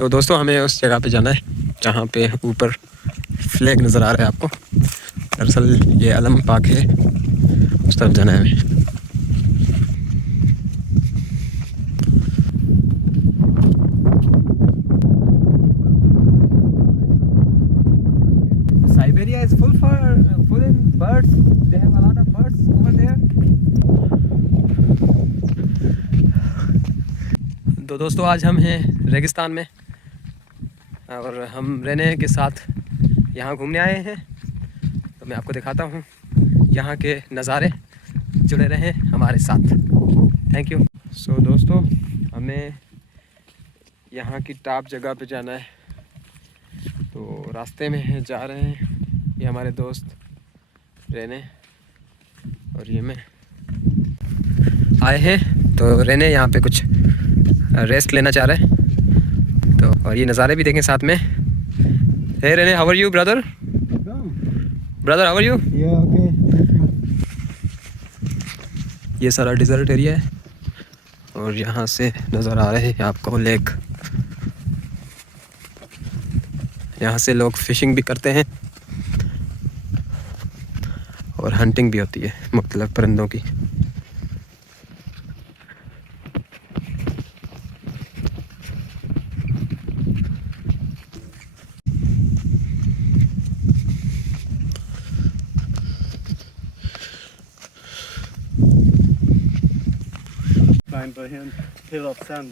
तो दोस्तों हमें उस जगह पे जाना है जहाँ पे ऊपर फ्लैग नज़र आ रहा है आपको। दरअसल ये अलम पाक है, उस तरफ जाना है हमें। Siberia is full in birds. They have a lot of birds over there. तो दोस्तों आज हम हैं रेगिस्तान में और हम रहने के साथ यहाँ घूमने आए हैं। तो मैं आपको दिखाता हूँ यहाँ के नज़ारे, जुड़े रहें हमारे साथ। Thank you. सो दोस्तों हमें यहाँ की टॉप जगह पे जाना है, तो रास्ते में जा रहे हैं। ये हमारे दोस्त रहने और ये मैं आए हैं, तो रहने यहाँ पे कुछ रेस्ट लेना चाह रहे हैं। तो और ये नज़ारे भी देखें साथ में। हे रहने, how are you brother? Brother how are you? Okay, thank you. ये सारा डिज़र्ट एरिया है और यहाँ से नज़र आ रहे हैं आपको लेक। यहाँ से लोग फिशिंग भी करते हैं और हंटिंग भी होती है मुख्तलिफ परिंदों की। Find a hill of sand.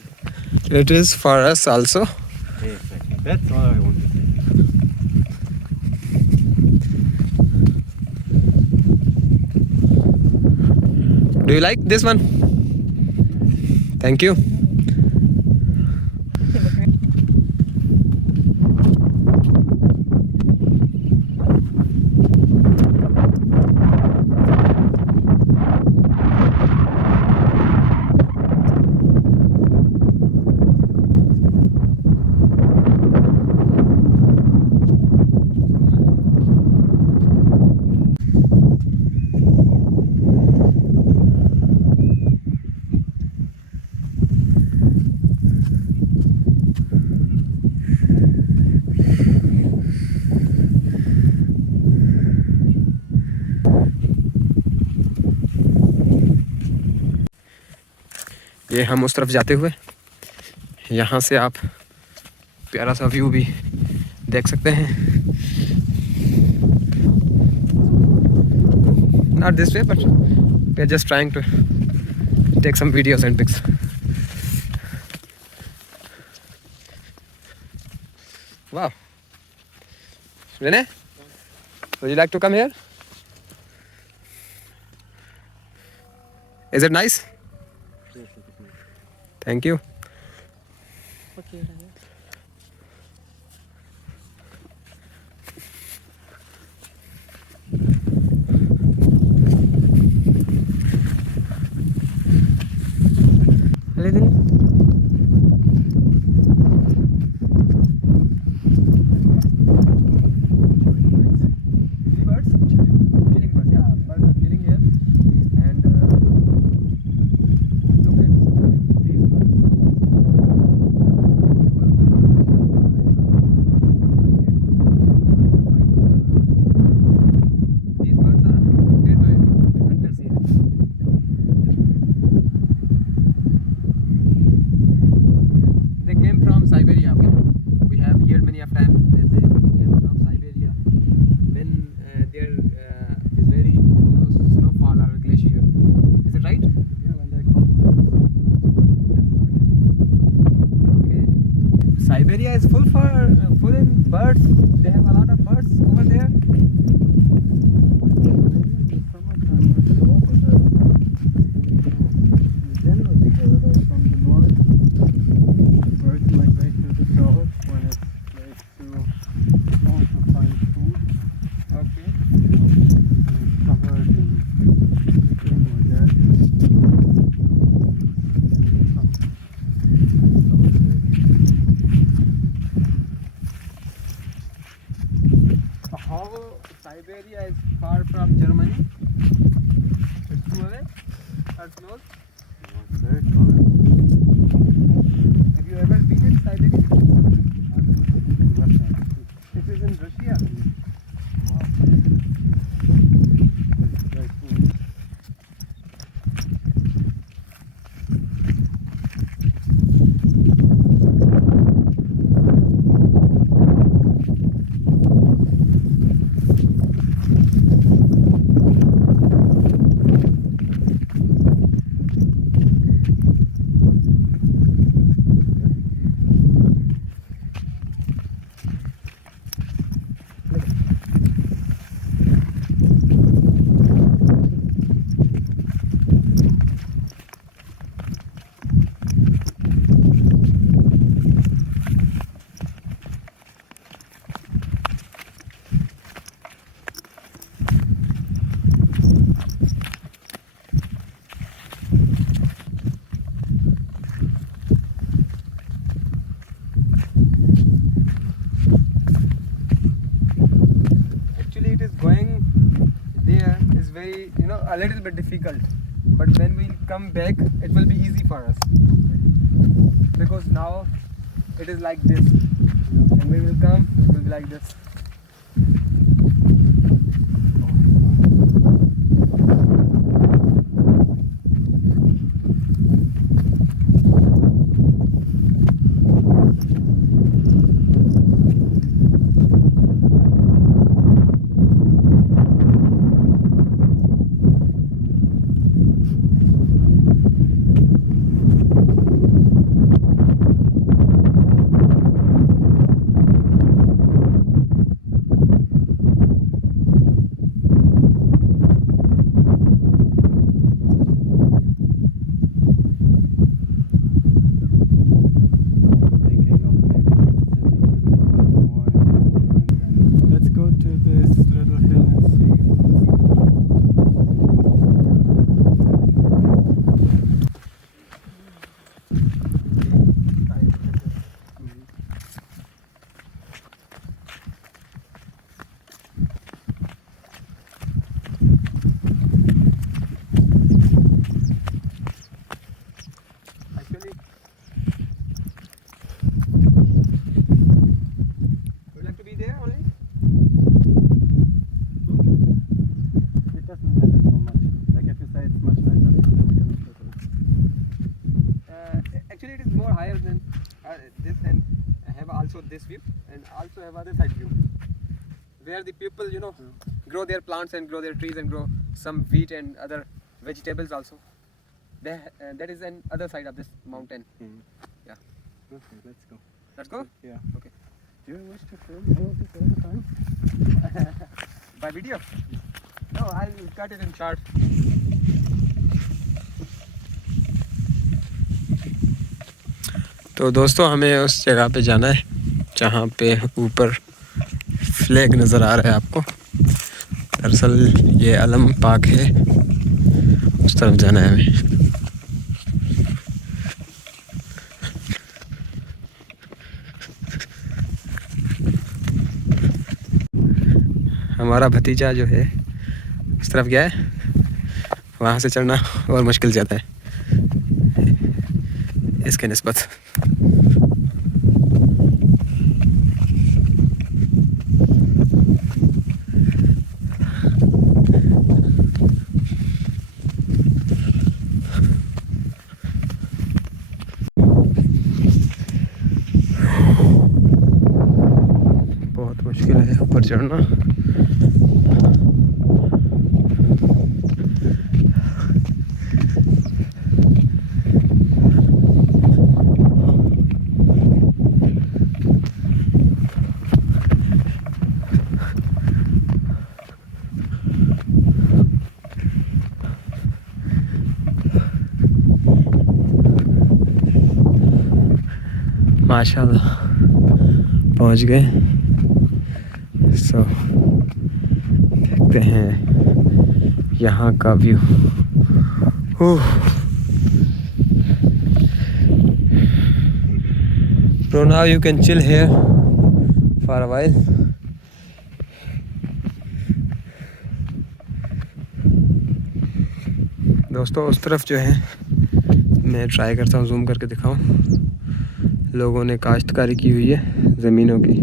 It is for us also. Exactly. That's all I want to say. Do you like this one? Thank you. ये हम उस तरफ जाते हुए यहाँ से आप प्यारा सा व्यू भी देख सकते हैं। Not this way, but we are just trying to take some videos and pics. Wow. Rene, would you like to come here? Is it nice? Thank you. Siberia. We have here many a friends that they came from Siberia when there is very snowfall or glacier. Is it right? Yeah, when they cross Okay. Siberia is full in birds. They have a lot of birds over there. How Siberia is far from Germany? It's too away or close? It's very far. Have you ever been in Siberia? very, you know, a little bit difficult. But when we come back, it will be easy for us. Because now it is like this. And we will come, it will be like this. This view and also have other side view where the people, you know, grow their plants and grow their trees and grow some wheat and other vegetables also. That is an other side of this mountain. Yeah. Okay, let's go. Let's go? Yeah. Okay. Do you wish to film all of this all the time? By video? No, I'll cut it in short. तो दोस्तों हमें उस जगह पे जाना है जहाँ पे ऊपर फ्लैग नज़र आ रहा है आपको। दरअसल ये अलम पाक है, उस तरफ जाना है हमें। हमारा भतीजा जो है इस तरफ गया है, वहाँ से चढ़ना और मुश्किल ज़्यादा है इसके निस्बत। बहुत मुश्किल है ऊपर चढ़ना। माशाल्लाह पहुंच गए। देखते हैं यहाँ का view. So now you can chill here for a while. दोस्तों उस तरफ जो है, मैं ट्राई करता हूँ जूम करके दिखाऊं। लोगों ने काश्तकारी की हुई है ज़मीनों की।